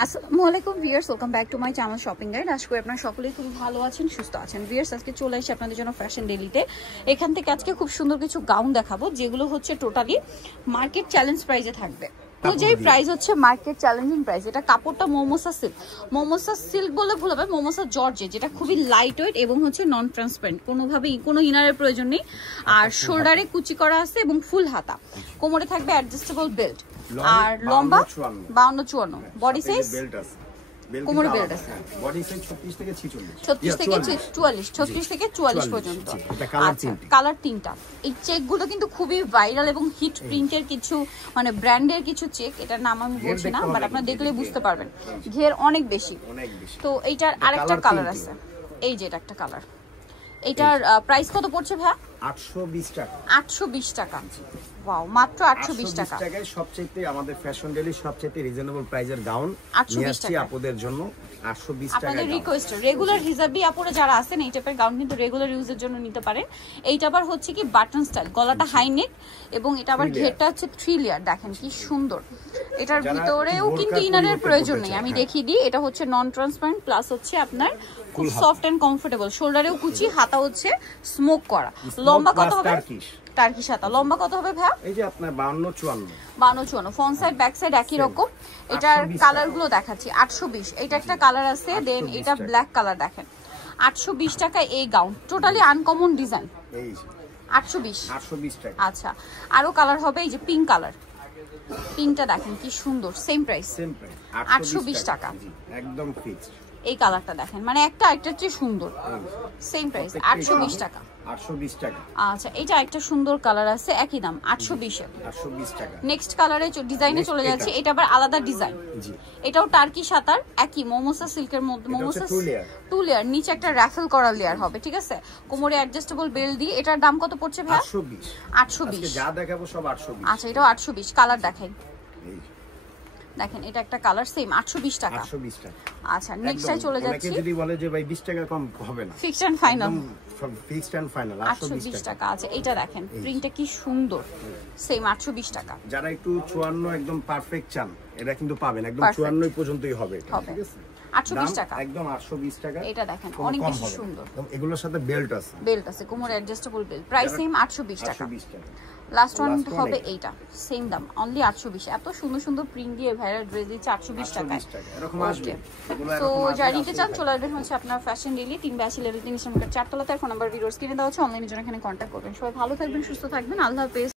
আসসালামু আলাইকুম viewers, welcome back to my channel shopping guide. আশা করি আপনারা সকলেই খুব ভালো আছেন, সুস্থ আছেন। ভিউয়ার্স, আজকে চলে এসে আপনাদের জন্য ফ্যাশন ডেলিতে। এখান থেকে আজকে খুব সুন্দর কিছু গাউন দেখাবো, যেগুলো হচ্ছে টোটালি মার্কেট চ্যালেঞ্জ প্রাইসে থাকবে। অনুযায়ী প্রাইস হচ্ছে মার্কেট চ্যালেঞ্জিং প্রাইস। এটা কাপড়টা মোমোসা সিল্ক বলে ভুল হবে, মোমোসা জর্জে, যেটা খুবই লাইট ওয়েট এবং হচ্ছে নন ট্রান্সপারেন্ট, কোনোভাবেই কোনো ইনারের প্রয়োজন নেই। আর শোল্ডারে কুচি করা আছে এবং ফুল হাতা, কোমরে থাকবে অ্যাডজাস্টেবল বেল্ট, আর লম্বা 52-54, বডি সাইজ কোমরে বেল্ট আছে, বডি সাইজ 36 থেকে 44 পর্যন্ত। কালার তিনটা। এই চেক গুলো কিন্তু খুবই ভাইরাল এবং হিট প্রিন্টের কিছু মানে ব্র্যান্ডের কিছু চেক, এটার নাম আমি বলছি না, বাট আপনারা দেখলে বুঝতে পারবেন। ঘের অনেক বেশি। তো এইটার আরেকটা কালার আছে, এই যে এটা একটা কালার। এটার প্রাইস কত পড়ছে ভাই? 820 টাকা। 820 টাকা। ওয়াও, মাত্র 820 টাকা। টাকায় সবচেয়ে আমাদের ফ্যাশন ডেলি সবচেয়ে রিজনেবল প্রাইজের গাউন 820 টাকা আপনাদের জন্য। 820 টাকা আপনাদের রিকোয়েস্ট, রেগুলার হিজাবি আপুরা যারা আছেন এই টাইপের গাউন কিন্তু রেগুলার ইউজের জন্য নিতে পারেন। এইটা আবার হচ্ছে কি বাটন স্টাইল, গলাটা হাই নেক এবং এটা আবার ঘেরটা হচ্ছে 3 লেয়ার। দেখেন কি সুন্দর। এটার ভিতরেও কিন্তু ইনারের প্রয়োজন নেই, আমি দেখিয়ে দিই। এটা হচ্ছে নন ট্রান্সপারেন্ট প্লাস হচ্ছে আপনার খুব সফট এন্ড কমফোর্টেবল। শোল্ডারেও কুচি, হাতা হচ্ছে স্মোক করা। লম্বা কত হবে? টার্কিশ হাতা। লম্বা কত হবে ভাই? এই যে আপনার 52-54, ফ্রন্ট সাইড ব্যাক সাইড একই রকম। এটার কালার গুলো দেখাচ্ছি। 820, এটা একটা কালার আছে, দেন এটা ব্ল্যাক কালার। দেখেন 820 টাকা এই গাউন, টোটালি আনকমন ডিজাইন। এই 820 টাকা। আচ্ছা, আরো কালার হবে, এই যে পিঙ্ক কালার। পিঙ্কটা দেখেন কি সুন্দর, সেম প্রাইস 820 টাকা একদম ফিক্সড। এই কালারটা দেখেন, মানে একটা আরেকটার চেয়ে সুন্দর, সেম প্রাইস 820 টাকা। 820 টাকা। আচ্ছা, এটা একটা সুন্দর কালার আছে, একই দাম 820 টাকা। নেক্সট কালারে ডিজাইনে চলে যাচ্ছে, এটা আবার আলাদা ডিজাইন। জি, এটাও টার্কি সাতার, একই মোমোসা সিল্কের মধ্যে, মোমোসা 2 লেয়ার, নিচে একটা রাফেল করা লেয়ার হবে, ঠিক আছে। কোমরে অ্যাডজাস্টেবল বেল্ট দিয়ে। এটার দাম কত পড়ছে ভাই? 820। যা দেখাবো সব 820। আচ্ছা, এটাও 820। কালার দেখাই, দেখেন এটা একটা কালার, সেম 820 টাকা। 820 টাকা। আচ্ছা, নেক্সটে চলে যাচ্ছি। অনেকে যদি বলে যে ভাই 20 টাকা কম হবে না, fixed and final, fixed and final 820 টাকা। আছে এটা দেখেন, প্রিন্টটা কি সুন্দর, সেম 820 টাকা। যারা একটু 54 একদম পারফেক্ট চান, এটা কিন্তু পাবেন, একদম 54 পর্যন্তই হবে, ঠিক আছে। 820 টাকা, একদম 820 টাকা। এটা দেখেন অনেক বেশি সুন্দর। এগুলোর সাথে বেল্ট আছে, কোমরে অ্যাডজাস্টেবল বেল্ট। প্রাইস সেম 820 টাকা। লাস্ট ওয়ান হবে এইটা, সেম দাম, অনলি 820। এত সুন্দর সুন্দর প্রিন্ট দিয়ে ভাইরাল ড্রেস দিচ্ছে 820 টাকায়। এরকম আসবে। সো যারা নিতে চান চলে আসবেন হচ্ছে আপনার ফ্যাশন ডেইলি 382 লেভেল 3 নম্বর 4 তলাতে। ফোন নাম্বার ভিডিওর স্ক্রিনে দেওয়া হচ্ছে, অনলাইনে জন্য এখানে কন্ট্যাক্ট করবেন। সবাই ভালো থাকবেন, সুস্থ থাকবেন, আল্লাহ হাফেজ।